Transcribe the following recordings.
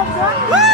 Woo!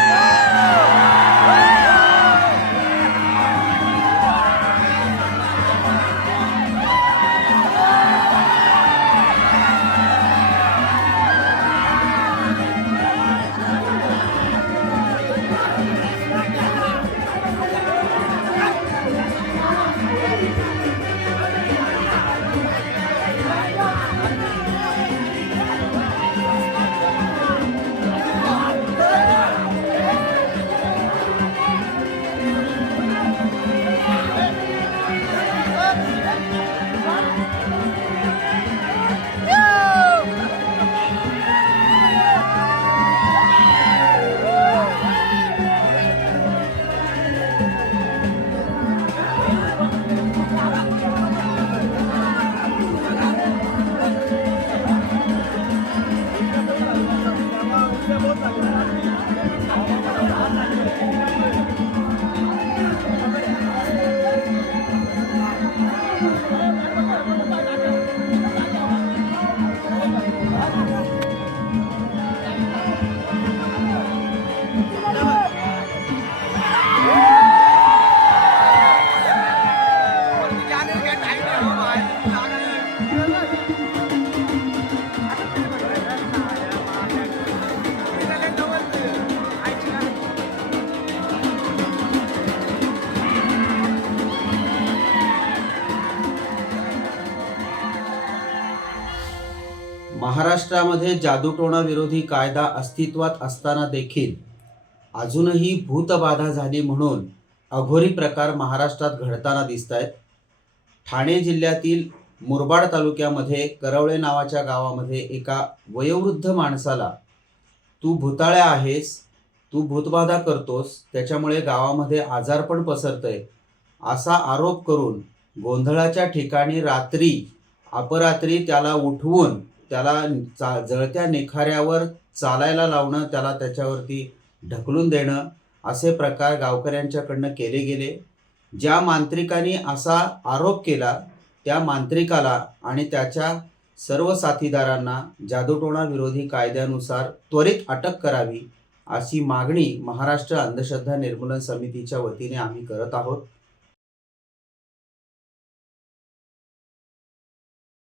महाराष्ट्रामध्ये जादूटोणा विरोधी कायदा अस्तित्वात असताना देखील अजूनही भूतबाधा झाली म्हणून अघोरी प्रकार महाराष्ट्रात घडताना दिसत आहेत ठाणे जिल्ह्यातील मुरबाड तालुक्यामध्ये करवळे नावाच्या गावामध्ये एका वयोवृद्ध माणसाला तू भूताळ्या आहेस तू भूतबाधा करतोस त्याच्यामुळे गावामध्ये आजारपण पसरतंय असा आरोप करून गोंधळाच्या ठिकाणी रात्री अपरात्री त्याला उठवून त्याला चा जळत्या निखाऱ्यावर चालायला लावणं त्याला त्याच्यावरती ढकलून देणं असे प्रकार गावकऱ्यांच्याकडनं केले गेले. ज्या मांत्रिकाने असा आरोप केला त्या मांत्रिकाला आणि त्याच्या सर्व साथीदारांना जादूटोणा विरोधी कायद्यानुसार त्वरित अटक करावी अशी मागणी महाराष्ट्र अंधश्रद्धा निर्मूलन समितीच्या वतीने आम्ही करत आहोत.